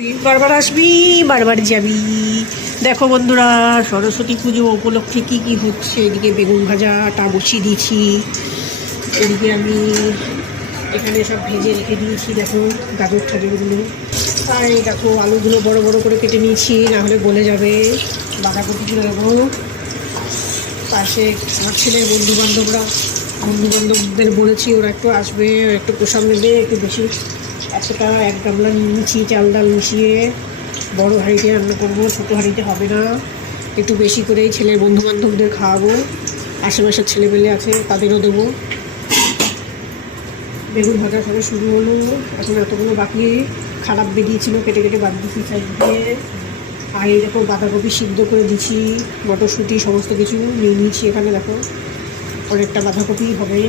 বারবার আসবি, বারবার যাবি। দেখো বন্ধুরা, সরস্বতী পুজো উপলক্ষে কী কী হচ্ছে। এদিকে বেগুন ভাজাটা বসিয়ে দিয়েছি, এদিকে আমি এখানে সব ভেজে রেখে দিয়েছি। দেখো গাজর ঠাজরগুলো, আর এই দেখো আলুগুলো বড় বড় করে কেটে নিয়েছি, নাহলে গলে যাবে। বাঁধাকপিগুলো দেবো। পাশে আমার ছেলের বন্ধুবান্ধবদের বলেছি, ওরা একটু আসবে, একটু প্রসাদ নেবে, একটু বেশি একশোটা 1 গামলা নিয়েছি চাল ডাল মিশিয়ে। বড় হাঁড়িতে রান্না করবো, ছোটো হাঁড়িতে হবে না। একটু বেশি করেই ছেলের বন্ধুবান্ধবদের খাওয়াবো, আশেপাশের ছেলেমেলে আছে তাদেরও দেবো। বেগুন ভাজা সবে শুরু হলো, এখন এতগুলো বাকি খারাপ বেরিয়েছিল, কেটে কেটে বাদ দিচ্ছি সাইড দিয়ে। আর এই দেখো বাঁধাকপি সিদ্ধ করে দিচ্ছি, মটরশুঁটি সমস্ত কিছু নিয়ে নিয়েছি। এখানে দেখো অনেকটা বাঁধাকপি হবে।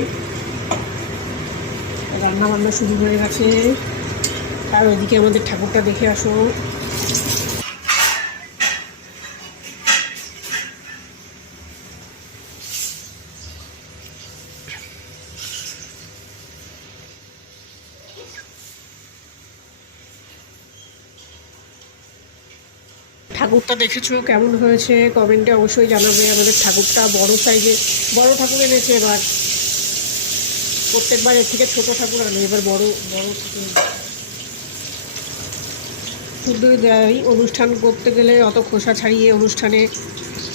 রান্না বান্না শুরু হয়ে গেছে। আর ওইদিকে আমাদের ঠাকুরটা দেখে আসো। ঠাকুরটা দেখেছো কেমন হয়েছে কমেন্টে অবশ্যই জানাবে। আমাদের ঠাকুরটা বড় সাইজে, বড় ঠাকুর এনেছে এবার। প্রত্যেকবার এর থেকে ছোট ঠাকুর আনে, এবার বড় বড় ঠাকুর। শুধু যাই অনুষ্ঠান করতে গেলে অত খোসা ছাড়িয়ে অনুষ্ঠানে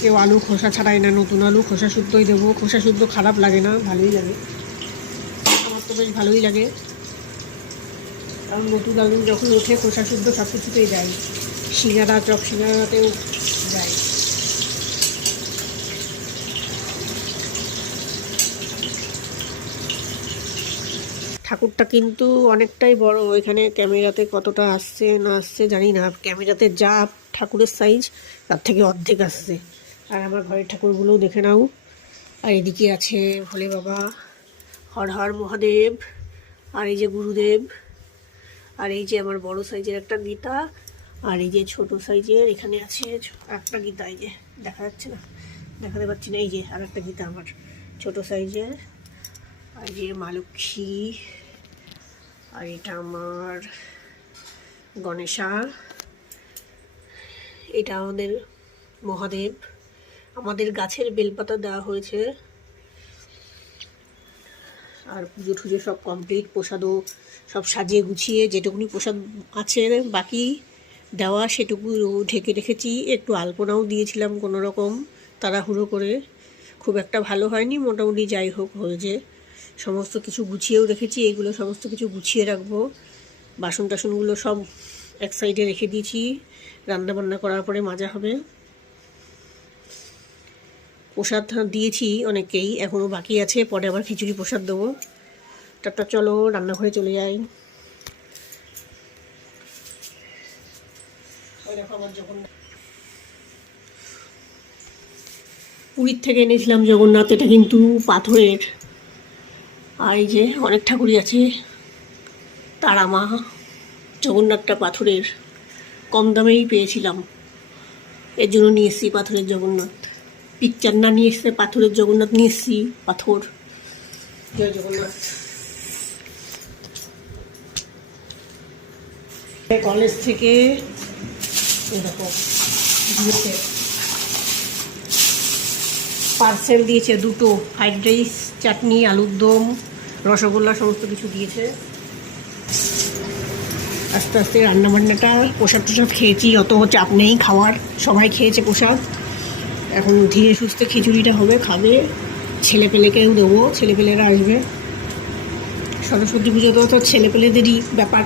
কেউ আলু খোসা ছাড়াই না, নতুন আলু খোসা শুদ্ধই দেবো। খোসা শুদ্ধ খারাপ লাগে না, ভালোই লাগে, আমার তো বেশ ভালোই লাগে। কারণ নতুন আলু যখন ওঠে খোসা শুদ্ধ সব কিছুতেই যায়, সিঙ্গারা চপ সিঙ্গারাতেও যায়। ঠাকুরটা কিন্তু অনেকটাই বড়। এখানে ক্যামেরাতে কতটা আসছে না আসছে জানি না, ক্যামেরাতে যা ঠাকুরের সাইজ তার থেকে অর্ধেক আসছে। আর আমার ঘরের ঠাকুরগুলোও দেখে নাও। আর এদিকে আছে ভোলে বাবা, হর হর মহাদেব, আর এই যে গুরুদেব, আর এই যে আমার বড় সাইজের একটা গীতা, আর এই যে ছোট সাইজের এখানে আছে একটা গীতা। এই যে দেখা যাচ্ছে না, দেখাতে পাচ্ছি না, এই যে আর একটা গীতা আমার ছোট সাইজের। আর যে মা লক্ষ্মী, আর এটা আমার গণেশা, এটা আমাদের মহাদেব। আমাদের গাছের বেলপাতা দেওয়া হয়েছে। আর পুজো টুজো সব কমপ্লিট, প্রসাদও সব সাজিয়ে গুছিয়ে যেটুকুনি প্রসাদ আছে বাকি দেওয়া সেটুকু ঢেকে রেখেছি। একটু আলপনাও দিয়েছিলাম কোনো রকম তাড়াহুড়ো করে, খুব একটা ভালো হয়নি, মোটামুটি যাই হোক হয়েছে। সমস্ত কিছু গুছিয়েও রেখেছি, এগুলো সমস্ত কিছু গুছিয়ে রাখবো। বাসন টাসনগুলো সব এক সাইডে রেখে দিয়েছি, রান্না বান্না করার পরে মাজা হবে। প্রসাদ দিয়েছি অনেককেই, এখনও বাকি আছে, পরে আবার খিচুড়ি প্রসাদ দেবো। টাটা, চলো রান্নাঘরে চলে যাই। পুরীর থেকে এনেছিলাম জগন্নাথ, এটা কিন্তু পাথরের। আর এই যে অনেক ঠাকুরই আছে, তারা মা, জগন্নাথটা পাথরের, কম দামেই পেয়েছিলাম, এর জন্য নিয়ে এসেছি পাথরের জগন্নাথ। পিকচার না নিয়ে এসছে, পাথরের জগন্নাথ নিয়ে এসেছি, পাথর। জয় জগন্নাথ। কলেজ থেকে দেখো দিয়েছে, পার্সেল দিয়েছে দুটো, ফ্রাইড রাইস, চাটনি, আলুর দম, রসগোল্লা সমস্ত কিছু দিয়েছে। আস্তে আস্তে রান্নাবান্নাটা, প্রসাদ টোসাদ খেয়েছি, অত চাপ নেই খাওয়ার, সবাই খেয়েছে প্রসাদ। এখন ধীরে সুস্থে খিচুড়িটা হবে, খাবে, ছেলেপেলেকেও দেবো, ছেলেপেলেরা আসবে। সরস্বতী পুজোতেও তো ছেলেপেলেদেরই ব্যাপার।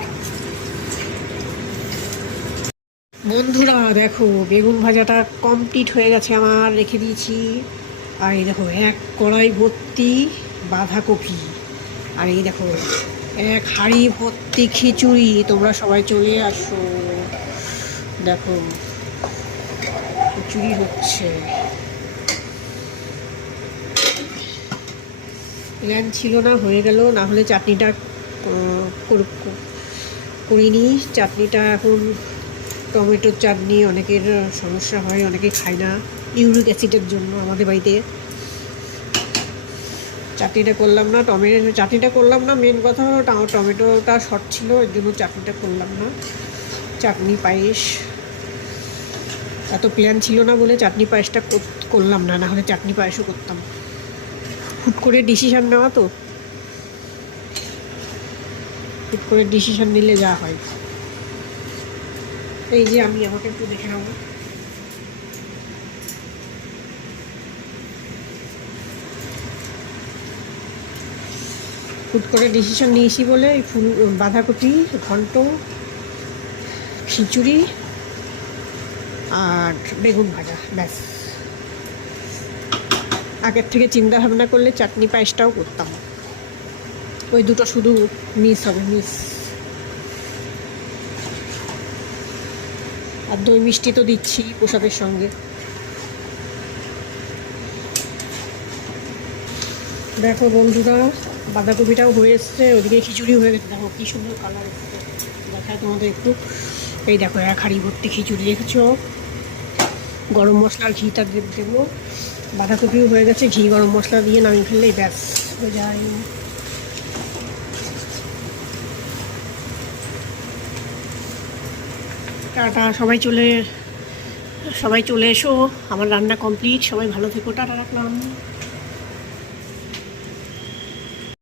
বন্ধুরা দেখো বেগুন ভাজাটা কমপ্লিট হয়ে গেছে আমার, রেখে দিয়েছি। আর এই দেখো এক কড়াই ভর্তি বাঁধাকপি, আর এই দেখো এক হাঁড়ি ভর্তি খিচুড়ি। তোমরা সবাই চলে আসো, দেখো খিচুড়ি হচ্ছে। প্ল্যান ছিল না, হয়ে গেল। না হলে চাটনিটা করিনি। চাটনিটা এখন টমেটোর চাটনি, অনেকের সমস্যা হয়, অনেকে খায় না ইউরিক অ্যাসিডের জন্য। আমাদের বাড়িতে চাটনিটা করলাম না, চাটনিটা করলাম না, মেন কথা হলো টমেটোটা শর্ট ছিল, এর জন্য চাটনিটা করলাম না। চাটনি পায়েস। এত প্ল্যান ছিল না বলে চাটনি পায়েসটা করলাম না, নাহলে চাটনি পায়েসও করতাম। হুট করে ডিসিশান নেওয়া তো, হুট করে ডিসিশান নিলে যা হয়। এই যে আমি আমাকে একটু দেখে নেব। হুট করে ডিসিশন নিয়েছি বলে ফুল বাঁধাকপি ঘন্ট, খিচুড়ি আর বেগুন ভাজা, ব্যাস। আগের থেকে চিন্তা ভাবনা করলে চাটনি পায়েসটাও করতাম, ওই দুটো শুধু মিস হবে, মিস। আর দই মিষ্টি তো দিচ্ছি প্রসাদের সঙ্গে। দেখো বন্ধুরা, বাঁধাকপিটাও হয়ে এসছে, ওদিকে খিচুড়ি হয়ে গেছে। দেখো কী সুন্দর কালার এসছে, দেখায় তোমাদের একটু। এই দেখো এক হাঁড়ি ভর্তি খিচুড়ি, দেখেছো? গরম মশলার ঘিটা দেবো। বাঁধাকপিও হয়ে গেছে, ঘি গরম মশলা দিয়ে নামিয়ে ফেললেই ব্যাস হয়ে যায়। টাটা, সবাই চলে এসো, আমার রান্না কমপ্লিট, সবাই ভালো থেকো, টাটা রাখলাম।